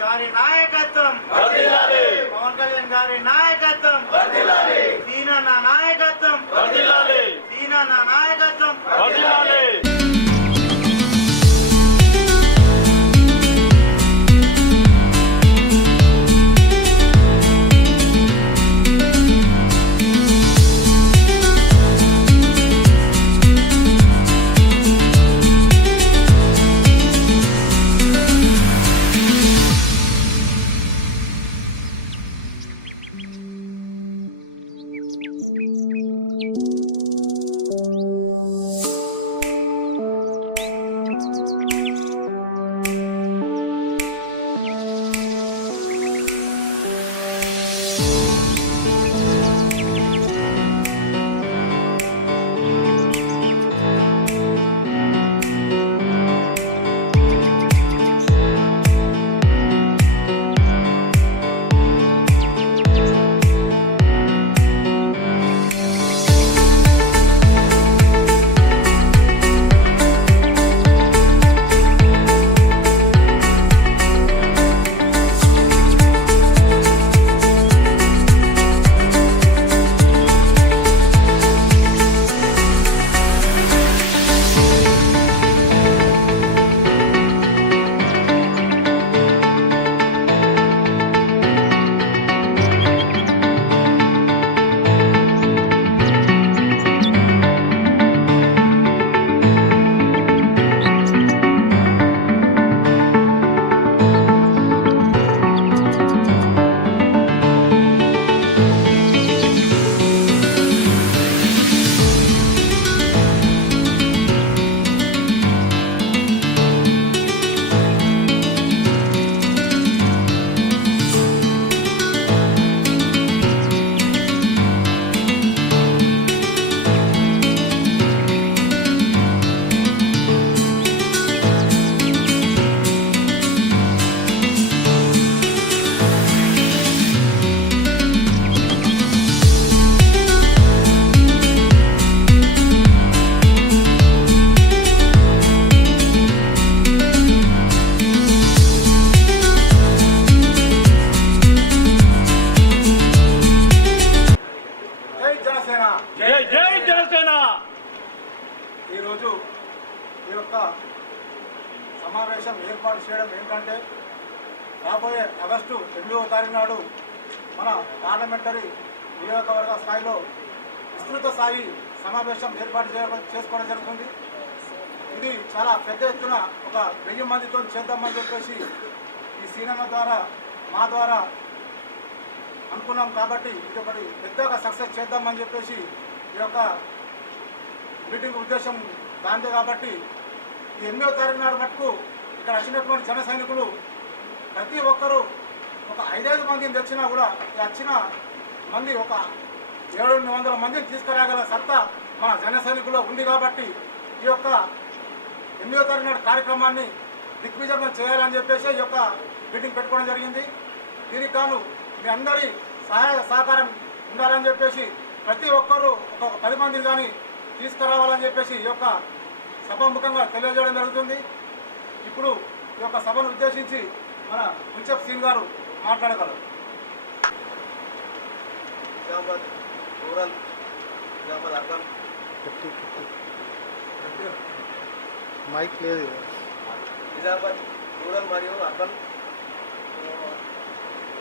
కళ్యాణ్ గారి నాయకత్వం, పవన్ కళ్యాణ్ గారి నాయకత్వం, సీనన్న నాయకత్వం, సీనన్న నాయకత్వం. ఈరోజు ఈ యొక్క సమావేశం ఏర్పాటు చేయడం ఏంటంటే రాబోయే ఆగస్టు 8వ తారీఖు నాడు మన పార్లమెంటరీ నియోజకవర్గ స్థాయిలో విస్తృత స్థాయి సమావేశం ఏర్పాటు చేసుకోవడం జరుగుతుంది. ఇది చాలా పెద్ద ఎత్తున ఒక 1000 మందితో చేద్దామని చెప్పేసి ఈ సీనన్న ద్వారా మా ద్వారా అనుకున్నాం. కాబట్టి ఇది ఒకటి పెద్దగా సక్సెస్ చేద్దామని చెప్పేసి ఈ యొక్క మీటింగ్ ఉద్దేశం దాంతో. కాబట్టి ఈ 8వ తారీఖు నాడు మటుకు ఇక్కడ వచ్చినటువంటి జన సైనికులు ప్రతి ఒక్కరూ ఒక 5-5 మందిని తెచ్చినా కూడా వచ్చిన మంది ఒక 700-800 మందిని తీసుకురాగల సత్తా మన జన సైనికుల్లో ఉంది. కాబట్టి ఈ యొక్క 8వ తారీఖు నాడు కార్యక్రమాన్ని దిగ్విజయం చేయాలని చెప్పేసి ఈ యొక్క మీటింగ్ పెట్టుకోవడం జరిగింది. దీనికి గాను మీ అందరి సహాయ సహకారం ఉండాలని చెప్పేసి ప్రతి ఒక్కరూ ఒక 10 మందిని కానీ తీసుకురావాలని చెప్పేసి ఈ యొక్క సభాముఖంగా తెలియజేయడం జరుగుతుంది. ఇప్పుడు ఈ యొక్క సభను ఉద్దేశించి మన మున్సిపల్ సీన్ గారు మాట్లాడగలరు. Nizamabad rural, Nizamabad urban, mike లేదు. నిజామాబాద్ రూరల్ మరియు అర్బన్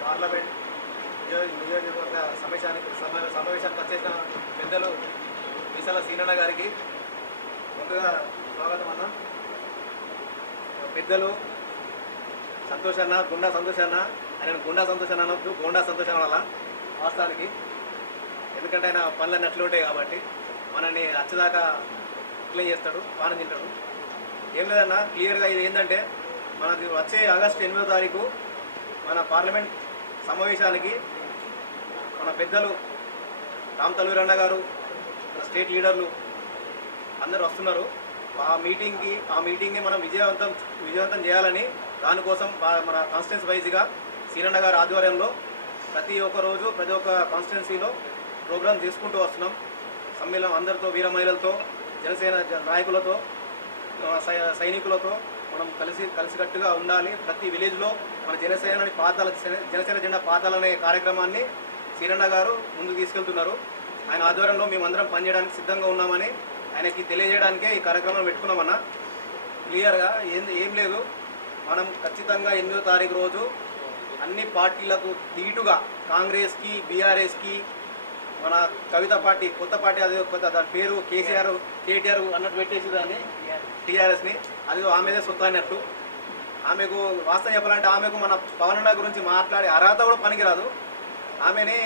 పార్లమెంట్ నియోజకవర్గ సమావేశానికి వచ్చేసిన పెద్దలు విశాల సీనన్న గారికి ముందుగా స్వాగతం అన్న. పెద్దలు సంతోషన్న, గుండా సంతోషన్న, ఆయన గుండా సంతోషన్న అనొద్దు, గోండా సంతోషం వల్ల వాస్తవానికి. ఎందుకంటే ఆయన పనులన్నీ అట్లా ఉంటాయి కాబట్టి మనల్ని అచ్చదాకా క్లీన్ చేస్తాడు, పానం తింటాడు. ఏం లేదన్నా, క్లియర్గా ఇది ఏంటంటే మనకి వచ్చే ఆగస్టు 8వ తారీఖు మన పార్లమెంట్ సమావేశానికి మన పెద్దలు రామ్ తలూరన్న గారు, మన స్టేట్ లీడర్లు అందరూ వస్తున్నారు. ఆ మీటింగ్ని మనం విజయవంతం చేయాలని దానికోసం మన కాన్స్టిట్యున్సీ వైజ్గా సీనన్న గారి ఆధ్వర్యంలో ప్రతి ఒక్క రోజు ప్రతి ఒక్క కాన్స్టిట్యున్సీలో ప్రోగ్రాం తీసుకుంటూ వస్తున్నాం. సమ్మేళనం అందరితో, వీర మహిళలతో, జనసేన నాయకులతో, సైనికులతో మనం కలిసికట్టుగా ఉండాలి. ప్రతి విలేజ్లో మన జనసేన జెండా పాతాలనే కార్యక్రమాన్ని సీనన్న గారు ముందుకు తీసుకెళ్తున్నారు. ఆయన ఆధ్వర్యంలో మేమందరం పనిచేయడానికి సిద్ధంగా ఉన్నామని ఆయనకి తెలియజేయడానికే ఈ కార్యక్రమం పెట్టుకున్నామన్న. క్లియర్గా ఏం లేదు, మనం ఖచ్చితంగా 8వ తారీఖు రోజు అన్ని పార్టీలకు ధీటుగా కాంగ్రెస్కి, బీఆర్ఎస్కి, మన కవిత పార్టీ కొత్త పార్టీ, అదే కొత్త దాని పేరు కేటీఆర్ అన్నట్టు పెట్టేసి దాన్ని టీఆర్ఎస్ని, అది ఆమెదే సొత్తు అన్నట్టు. ఆమెకు వాస్తవం చెప్పాలంటే ఆమెకు మన పవన్ అన్న గురించి మాట్లాడే అర్హత కూడా పనికిరాదు. ఆమెని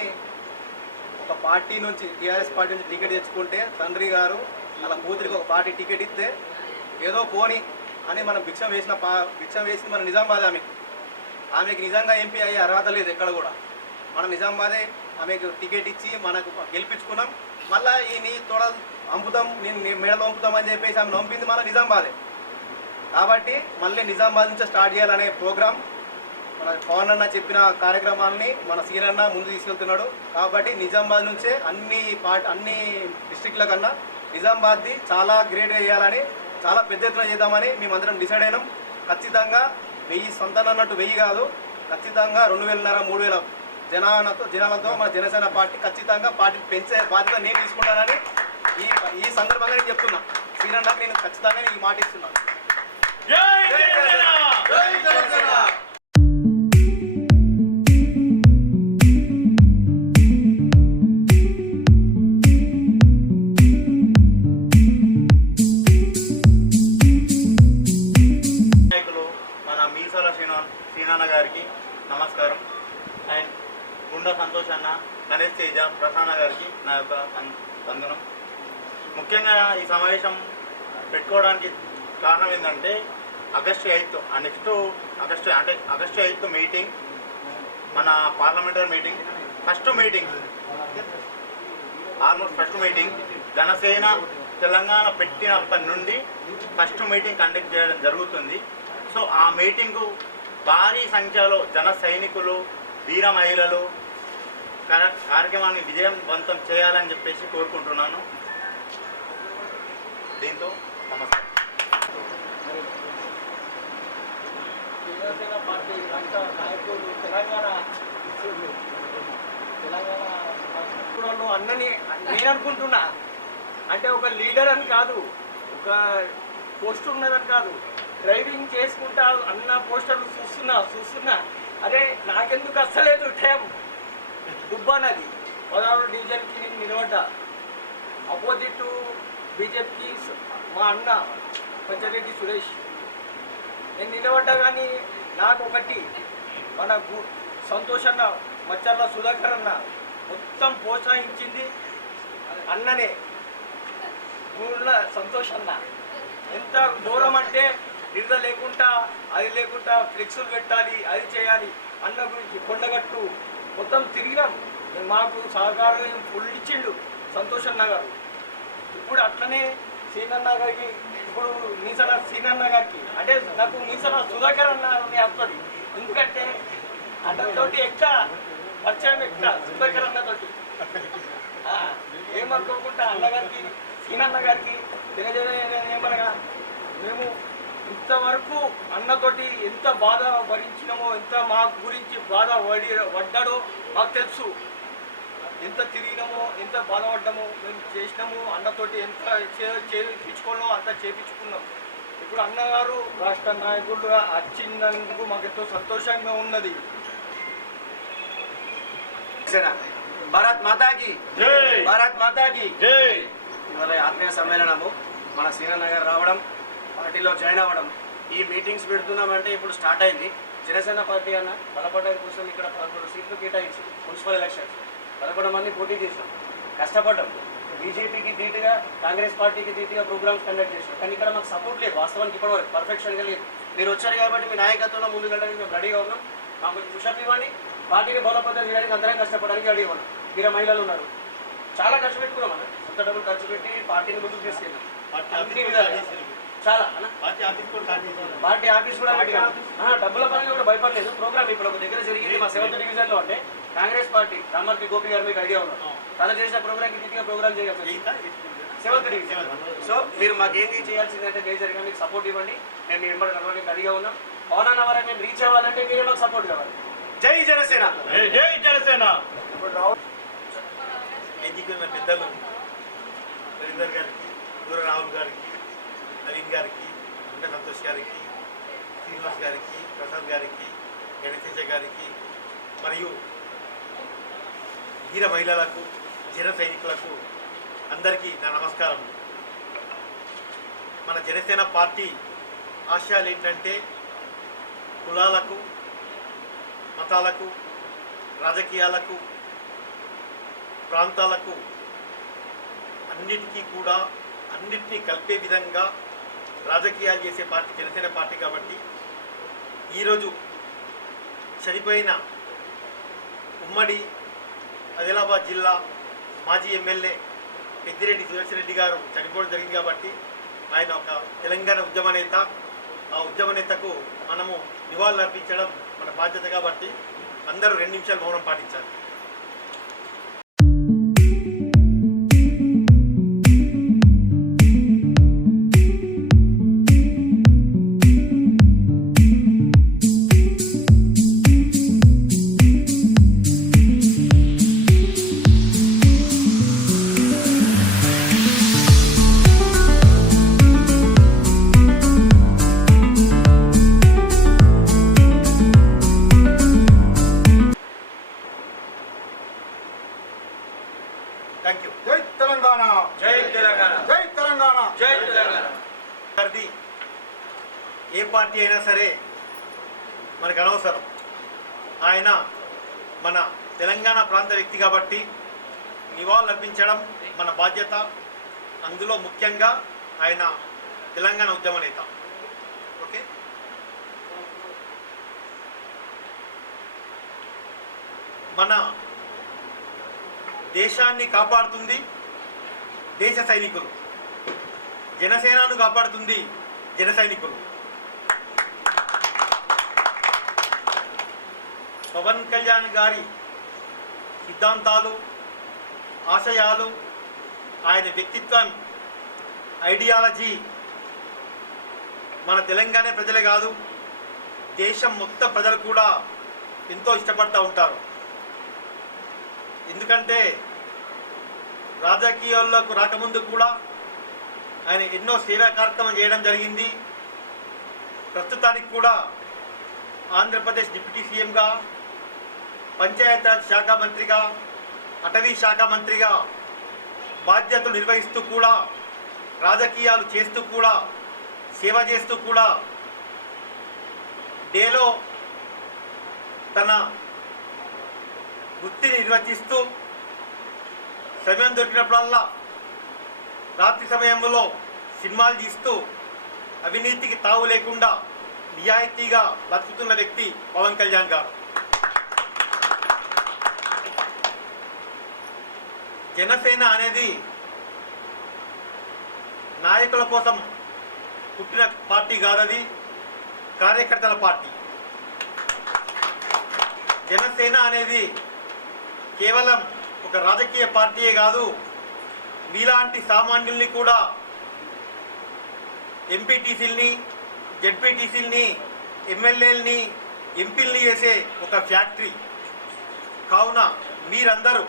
ఒక పార్టీ నుంచి టీఆర్ఎస్ పార్టీ నుంచి టికెట్ తెచ్చుకుంటే తండ్రి గారు అలా కూతురికి ఒక పార్టీ టికెట్ ఇస్తే ఏదో పోని అని మనం భిక్షం వేసింది మన నిజామాబాద్. ఆమెకి నిజంగా ఎంపీ అయ్యే అర్హత లేదు ఎక్కడ కూడా. మనం నిజామాబాదే ఆమెకు టికెట్ ఇచ్చి మనకు గెలిపించుకున్నాం. మళ్ళీ ఈ నీ తోడ పంపుతాం, నేను మెడలు పంపుతామని చెప్పేసి ఆమె పంపింది మన నిజామాబాదే. కాబట్టి మళ్ళీ నిజామాబాద్ నుంచి స్టార్ట్ చేయాలనే ప్రోగ్రాం మన పవన్ అన్న చెప్పిన కార్యక్రమాన్ని మన సీనన్న ముందు తీసుకెళ్తున్నాడు. కాబట్టి నిజామాబాద్ నుంచే అన్ని డిస్ట్రిక్ట్ల కన్నా నిజామాబాద్ది చాలా గ్రేట్ చేయాలని, చాలా పెద్ద ఎత్తున చేద్దామని మేమందరం డిసైడ్ అయినాం. ఖచ్చితంగా 1000 సంతానం అన్నట్టు 1000 కాదు, ఖచ్చితంగా 2500-3000 జనాలతో మన జనసేన పార్టీ ఖచ్చితంగా పార్టీ పెంచే బాధ్యత నేను తీసుకుంటానని ఈ సందర్భంగా నేను చెప్తున్నా. సీనన్నకు నేను ఖచ్చితంగా ఈ మాట ఇస్తున్నాను. సీనన్న గారికి నమస్కారం. అండ్ గుండా సంతోష్ అన్న, గణేష్ తేజ, ప్రసన్న గారికి నా యొక్క వందనం. ముఖ్యంగా ఈ సమావేశం పెట్టుకోవడానికి కారణం ఏంటంటే ఆగస్టు 8 నెక్స్ట్ ఆగస్టు 8 మీటింగ్, మన parliamentary meeting, first meeting Janasena Telangana పెట్టినప్పటి నుండి ఫస్ట్ మీటింగ్ కండక్ట్ చేయడం జరుగుతుంది. సో ఆ మీటింగు భారీ సంఖ్యలో జన సైనికులు, వీర మహిళలు కార్యక్రమాన్ని విజయవంతం చేయాలని చెప్పేసి కోరుకుంటున్నాను. దీంతో నమస్తే. జనసేన పార్టీ రాష్ట్ర నాయకులు తెలంగాణ అన్నని నేను అనుకుంటున్నా. అంటే ఒక లీడర్ అని కాదు, ఒక పోస్ట్ ఉన్నదని కాదు, డ్రైవింగ్ చేసుకుంటా అన్న పోస్టర్లు చూస్తున్నా అరే నాకెందుకు అస్సలేదు టైం దుబ్బానది 16వ డివిజన్కి నేను నిలబడ్డా. అపోజిట్ బీజేపీకి మా అన్న పంచారెడ్డి సురేష్ నేను నిలబడ్డా. కానీ నాకు ఒకటి మన సంతోష్ అన్న, మచ్చర్ల సుధాకర్ అన్న మొత్తం ప్రోత్సహించింది అన్ననే. ఊళ్ళో సంతోష్ అన్న ఎంత దూరం అంటే నిద్ర లేకుండా అది లేకుండా ఫ్లెక్సులు పెట్టాలి, అది చేయాలి అన్న గురించి కొండగట్టు మొత్తం తిరిగినాం. మాకు సహకారం ఫుల్ ఇచ్చిండు సంతోష్ అన్న గారు. ఇప్పుడు అట్లనే సీనన్న గారికి, ఇప్పుడు మీసల సీనన్న గారికి అంటే నాకు మీసల సుధాకర్ అన్న వస్తుంది. ఎందుకంటే అన్నతోటి ఎక్కువ పరిచయం ఎక్కువ సుధాకర్ అన్నతోటి. ఏమనుకోకుండా అన్నగారికి సీనన్న గారికి తెలియజేయమనగా మేము ఇంతవరకు అన్నతోటి ఎంత బాధ భరించినామో, ఎంత మా గురించి బాధ పడ్డాడో మాకు తెలుసు. ఎంత తిరిగినామో, ఎంత బాధపడ్డామో మేము చేసినాము. అన్నతోటి ఎంత చేయించుకోవాలో అంత చేయించుకున్నాం. ఇప్పుడు అన్నగారు రాష్ట్ర నాయకులుగా వచ్చినందుకు మాకు ఎంతో సంతోషంగా ఉన్నది. భారత్ మాతాకి జై, భారత్ మాతాకి జై. ఇవాళ ఆత్మీయ సమ్మేళనము మన సీనన్న గారు రావడం, పార్టీలో జాయిన్ అవ్వడం, ఈ మీటింగ్స్ పెడుతున్నామంటే ఇప్పుడు స్టార్ట్ అయింది. జనసేన పార్టీ అన్న బలపడడానికి కోసం ఇక్కడ 11 సీట్లు కేటాయించి మున్సిపల్ ఎలక్షన్స్ 11 మంది పోటీ చేసాం, కష్టపడ్డాం. బీజేపీకి ధీటుగా, కాంగ్రెస్ పార్టీకి ధీటుగా ప్రోగ్రామ్స్ కండక్ట్ చేసాం. కానీ ఇక్కడ మాకు సపోర్ట్ లేదు, వాస్తవానికి ఇప్పటివరకు పర్ఫెక్షన్గా లేదు. మీరు వచ్చారు కాబట్టి మీ నాయకత్వంలో ముందుకు వెళ్ళడానికి మేము రెడీగా ఉన్నాం. మాకు పుషప్ ఇవ్వండి, పార్టీని బలోపేతం చేయడానికి అందరం కష్టపడడానికి రెడీగా ఉన్నాం. మీరు మహిళలు ఉన్నారు, చాలా ఖర్చు పెట్టుకున్నాం అన్న, సొంత డబ్బులు ఖర్చు పెట్టి పార్టీని ముందుకు తీసుకెళ్ళాం. అన్ని విధాలు చాలా అన్న, పార్టీ ఆఫీస్ కూడా డబ్బుల పరంగా కూడా భయపడలేదు. ప్రోగ్రామ్ ఇప్పుడు ఒక దగ్గర జరిగింది మా 7th డివిజన్లో. అంటే కాంగ్రెస్ పార్టీ రామర్తి గోపి గారు మీకు ఐడియా ఉన్నారు, తను చేసిన ప్రోగ్రామ్కి ధీటుగా ప్రోగ్రామ్ చేయాలి. Seventh division. సో మీరు మాకేంది చేయాల్సిందంటే మేజర్గా మీకు సపోర్ట్ ఇవ్వండి. మేము మీ మెంబర్ కలవడానికి రెడీగా ఉన్నాం. పవన్ అన్న వరకు మేము రీచ్ అవ్వాలంటే మీరే మాకు సపోర్ట్ కావాలి. జై జనసేన. జై జనసేన. ఇప్పుడు రావు ఎన్నికైన పెద్దలు రవీందర్ గారికి, దూర రాహుల్ గారికి, నవీన్ గారికి, గుండ సంతోష్ గారికి, శ్రీనివాస్ గారికి, ప్రసాద్ గారికి, గణేశ గారికి మరియు వీర మహిళలకు, జన సైనికులకు అందరికీ నా నమస్కారం. మన జనసేన పార్టీ ఆశయాలు ఏంటంటే కులాలకు, మతాలకు, రాజకీయాలకు, ప్రాంతాలకు అన్నిటినీ కలిపే విధంగా రాజకీయాలు చేసే పార్టీ జనసేన పార్టీ. కాబట్టి ఈరోజు చనిపోయిన ఉమ్మడి ఆదిలాబాద్ జిల్లా మాజీ ఎమ్మెల్యే పెద్దిరెడ్డి సుదర్శన్ రెడ్డి గారు చనిపోవడం జరిగింది. కాబట్టి ఆయన ఒక తెలంగాణ ఉద్యమ నేత. ఆ ఉద్యమ నేతకు మనము నివాళులు అర్పించడం మన బాధ్యత. కాబట్టి అందరూ 2 నిమిషాలు మౌనం పాటించాలి. Thank you. జై తెలంగాణ. జై తెలంగాణ. జై తెలంగాణ. జై తెలంగాణ. గారిది ఏ పార్టీ అయినా సరే మనకు అనవసరం. ఆయన మన తెలంగాణ ప్రాంత వ్యక్తి కాబట్టి నివాళులు అర్పించడం మన బాధ్యత. అందులో ముఖ్యంగా ఆయన తెలంగాణ ఉద్యమ నేత. ఓకే, మన దేశాన్ని కాపాడుతుంది దేశ సైనికులు, జనసేనను కాపాడుతుంది జన సైనికులు. పవన్ కళ్యాణ్ గారి సిద్ధాంతాలు, ఆశయాలు, ఆయన వ్యక్తిత్వం, ఐడియాలజీ మన తెలంగాణ ప్రజలే కాదు, దేశం మొత్తం ప్రజలు కూడా ఎంతో ఇష్టపడుతూ ఉంటారు. ఎందుకంటే రాజకీయాల్లోకి రాకముందు కూడా ఆయన ఎన్నో సేవా కార్యక్రమం చేయడం జరిగింది. ప్రస్తుతానికి కూడా ఆంధ్రప్రదేశ్ డిప్యూటీ సీఎంగా, పంచాయతీరాజ్ శాఖ మంత్రిగా, అటవీ శాఖ మంత్రిగా బాధ్యతలు నిర్వహిస్తూ కూడా, రాజకీయాలు చేస్తూ కూడా, సేవ చేస్తూ కూడా డేలో తన వృత్తిని నిర్వర్తిస్తూ సమయం దొరికినప్పుడల్లా రాత్రి సమయంలో సినిమాలు తీస్తూ అవినీతికి తావు లేకుండా నిజాయితీగా బతుకుతున్న వ్యక్తి పవన్ కళ్యాణ్ గారు. జనసేన అనేది నాయకుల కోసం పుట్టిన పార్టీ కాదది, కార్యకర్తల పార్టీ. జనసేన అనేది కేవలం ఒక రాజకీయ పార్టీయే కాదు, మీలాంటి సామాన్యుల్ని కూడా ఎంపీటీసీలని, జెడ్పీటీసీలని, ఎమ్మెల్యేలని, ఎంపీలని చేసే ఒక ఫ్యాక్టరీ. కావున మీరందరూ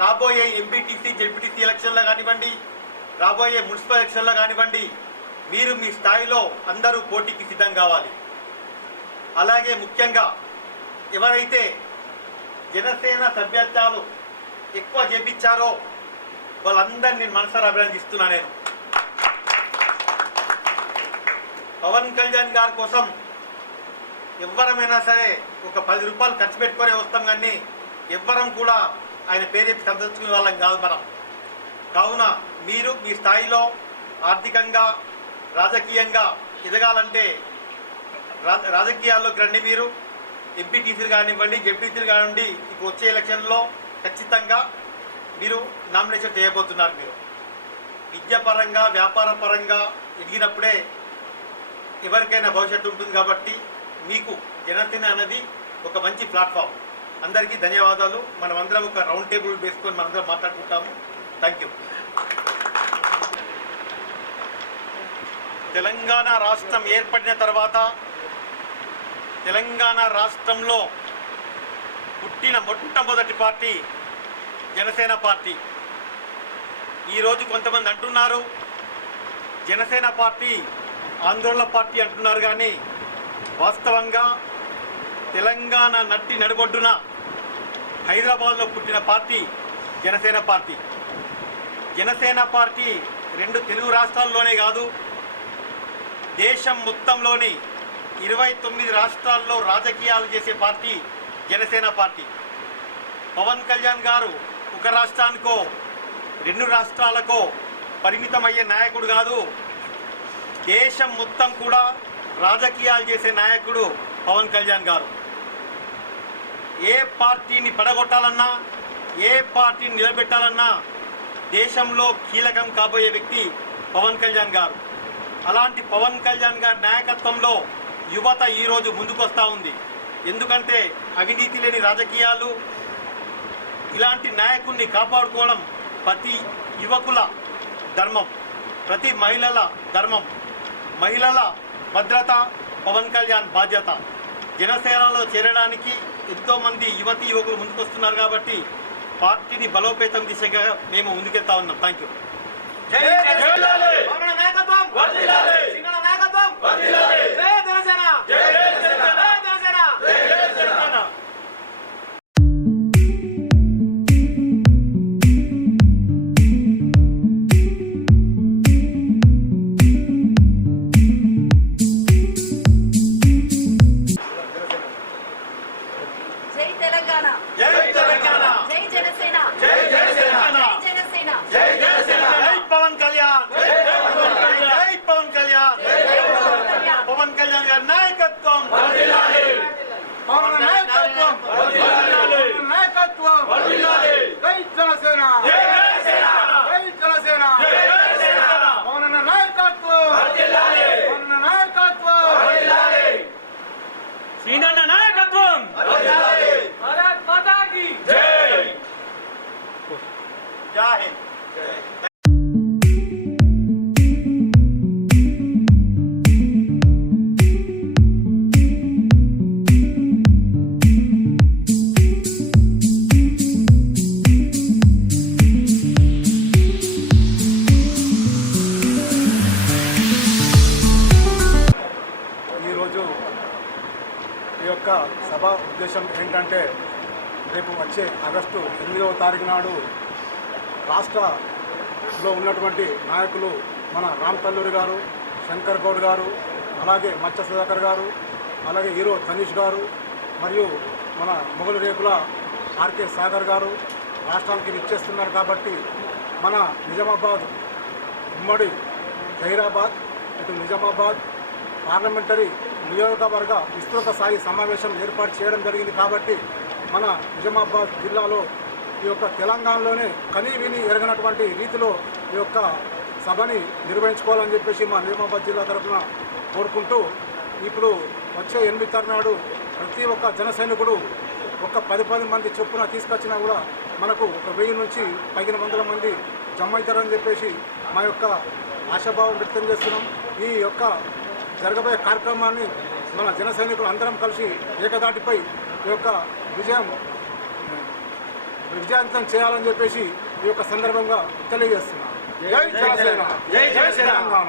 రాబోయే ఎంపీటీసీ, జెడ్పీటీసీ ఎలక్షన్లో కానివ్వండి, రాబోయే మున్సిపల్ ఎలక్షన్లో కానివ్వండి, మీరు మీ స్థాయిలో అందరూ పోటీకి సిద్ధం కావాలి. అలాగే ముఖ్యంగా ఎవరైతే జనసేన సభ్యత్వాలు ఎక్కువ చేపించారో వాళ్ళందరినీ నేను మనసారా అభినందిస్తున్నా. నేను పవన్ కళ్యాణ్ గారి కోసం ఎవరమైనా సరే ఒక 10 రూపాయలు ఖర్చు పెట్టుకొని వస్తాం, కానీ ఎవ్వరం కూడా ఆయన పేరు చెప్పి సంతరించుకునే వాళ్ళం కాదు మనం. కావున మీరు మీ స్థాయిలో ఆర్థికంగా, రాజకీయంగా ఎదగాలంటే రాజకీయాల్లోకి రండి. మీరు ఎంపీటీసీలు కానివ్వండి, జెడ్పీటీసీలు కానివ్వండి, ఇప్పుడు వచ్చే ఎలక్షన్లో ఖచ్చితంగా మీరు నామినేషన్ చేయబోతున్నారు. మీరు విద్యాపరంగా, వ్యాపార పరంగా ఎదిగినప్పుడే ఎవరికైనా భవిష్యత్తు ఉంటుంది. కాబట్టి మీకు జనసేన అనేది ఒక మంచి ప్లాట్ఫామ్. అందరికీ ధన్యవాదాలు. మనం అందరం ఒక రౌండ్ టేబుల్ వేసుకొని మనందరం మాట్లాడుకుంటాము. Thank you. తెలంగాణ రాష్ట్రం ఏర్పడిన తర్వాత తెలంగాణ రాష్ట్రంలో పుట్టిన మొట్టమొదటి పార్టీ జనసేన పార్టీ. ఈరోజు కొంతమంది అంటున్నారు జనసేన పార్టీ ఆందోళన పార్టీ అంటున్నారు, కానీ వాస్తవంగా తెలంగాణ నట్టి నడిబొడ్డున హైదరాబాద్లో పుట్టిన party Janasena party. Janasena party 2 Telugu రాష్ట్రాల్లోనే కాదు, దేశం మొత్తంలోని 29 రాష్ట్రాల్లో రాజకీయాలు చేసే పార్టీ జనసేన పార్టీ. పవన్ కళ్యాణ్ గారు ఒక రాష్ట్రానికో 2 రాష్ట్రాలకో పరిమితమయ్యే నాయకుడు కాదు, దేశం మొత్తం కూడా రాజకీయాలు చేసే నాయకుడు పవన్ కళ్యాణ్ గారు. ఏ పార్టీని పడగొట్టాలన్నా, ఏ పార్టీని నిలబెట్టాలన్నా దేశంలో కీలకం కాబోయే వ్యక్తి పవన్ కళ్యాణ్ గారు. అలాంటి పవన్ కళ్యాణ్ గారి నాయకత్వంలో యువత ఈరోజు ముందుకొస్తూ ఉంది. ఎందుకంటే అవినీతి లేని రాజకీయాలు, ఇలాంటి నాయకుడిని కాపాడుకోవడం ప్రతి యువకుల ధర్మం, ప్రతి మహిళల ధర్మం. మహిళల భద్రత పవన్ కళ్యాణ్ బాధ్యత. జనసేనలో చేరడానికి ఎంతోమంది యువతీ యువకులు ముందుకొస్తున్నారు కాబట్టి పార్టీని బలోపేతం దిశగా మేము ముందుకెళ్తా ఉన్నాం. Thank you. జై తెలంగాణ, జై తెలంగాణ, జై జనసేన, జై జనసేన, జై జనసేన, జై జనసేన, జై పవన్ కళ్యాణ్, జై పవన్ కళ్యాణ్, జై పవన్ కళ్యాణ్, పవన్ కళ్యాణ్ గారి నాయకత్వం వర్ధిల్లాలి, పవన్ నాయకత్వం వర్ధిల్లాలి, నాయకత్వం వర్ధిల్లాలి. జై జనసేన, జై జనసేన, జై జనసేన, జై జనసేన, పవన్ నాయకత్వం వర్ధిల్లాలి, పవన్ నాయకత్వం వర్ధిల్లాలి, సీనన్న నాయకత్వం వర్ధిల్లాలి. భారత్ మాతా కీ జై. జై హింద్. ఈరోజు ఈ యొక్క సభ ఉద్దేశం ఏంటంటే రేపు వచ్చే ఆగస్టు 8వ తారీఖు నాడు రాష్ట్రంలో ఉన్నటువంటి నాయకులు మన రామ్ తల్లూరి గారు, శంకర్ గౌడ్ గారు, అలాగే మచ్చ సుధాకర్ గారు, అలాగే హీరో తనీష్ గారు మరియు మన మొగలు రేకుల ఆర్కే సాగర్ గారు రాష్ట్రానికి ఇచ్చేస్తున్నారు. కాబట్టి మన నిజామాబాద్ ఉమ్మడి జహీరాబాద్ ఇటు నిజామాబాద్ పార్లమెంటరీ నియోజకవర్గ విస్తృత స్థాయి సమావేశం ఏర్పాటు చేయడం జరిగింది. కాబట్టి మన నిజామాబాద్ జిల్లాలో ఈ యొక్క తెలంగాణలోనే కనీ విని ఎరగనటువంటి రీతిలో ఈ యొక్క సభని నిర్వహించుకోవాలని చెప్పేసి మా నిజామాబాద్ జిల్లా తరఫున కోరుకుంటూ, ఇప్పుడు వచ్చే 8 తారీఖు నాడు ప్రతి ఒక్క జన సైనికుడు ఒక 10 మంది చొప్పున తీసుకొచ్చినా కూడా మనకు ఒక 1000 నుంచి 1500 మంది జమ అవుతారని చెప్పేసి మా యొక్క ఆశాభావం వ్యక్తం చేస్తున్నాం. ఈ యొక్క జరగబోయే కార్యక్రమాన్ని మన జన సైనికులు అందరం కలిసి ఏకదాటిపై ఈ యొక్క విజయవంతం చేయాలని చెప్పేసి ఈ యొక్క సందర్భంగా తెలియజేస్తున్నాం. జై జనసేన, జై జనసేన. తెలంగాణ.